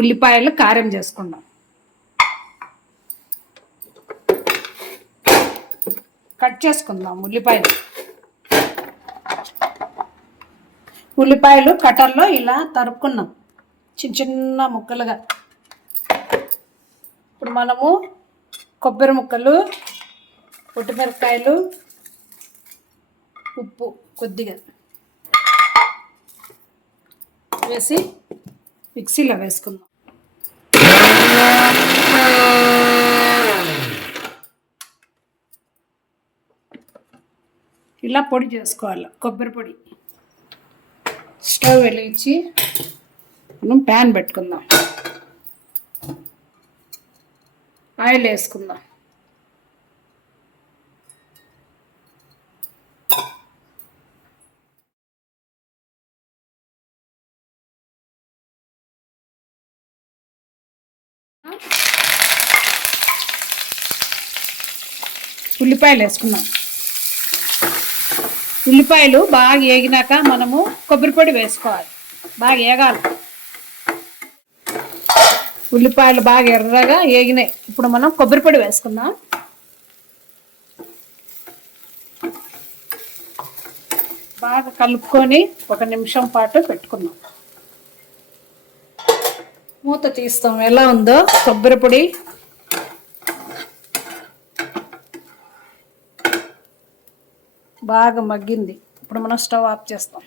ఉల్లిపాయలు కారం చేసుకుందాం. కట్ చేసుకుందాం ఉల్లిపాయలు కటర్లో ఇలా తరుక్కున్నాం చిన్న చిన్న ముక్కలుగా. ఇప్పుడు మనము కొబ్బరి ముక్కలు, పొట్టిమిరపకాయలు, ఉప్పు కొద్దిగా వేసి మిక్సీలో వేసుకుందాం. ఇలా పొడి చేసుకోవాలి కొబ్బరి పొడి. స్టవ్ వెలిగించి మనం ప్యాన్ పెట్టుకుందాం. ఆయిల్ వేసుకుందాం. ఉల్లిపాయలు వేసుకున్నాం. ఉల్లిపాయలు బాగా వేగినాక మనము కొబ్బరి పొడి వేసుకోవాలి. బాగా వేగాలి. ఉల్లిపాయలు బాగా ఎర్రగా వేగినాయి. ఇప్పుడు మనం కొబ్బరి పొడి వేసుకుందాం. బాగా కలుపుకొని 1 నిమిషం పాటు పెట్టుకుందాం. మూత తీస్తాం. ఎలా ఉందో కొబ్బరి పొడి. బాగా మగ్గింది. ఇప్పుడు మనం స్టవ్ ఆఫ్ చేస్తాం.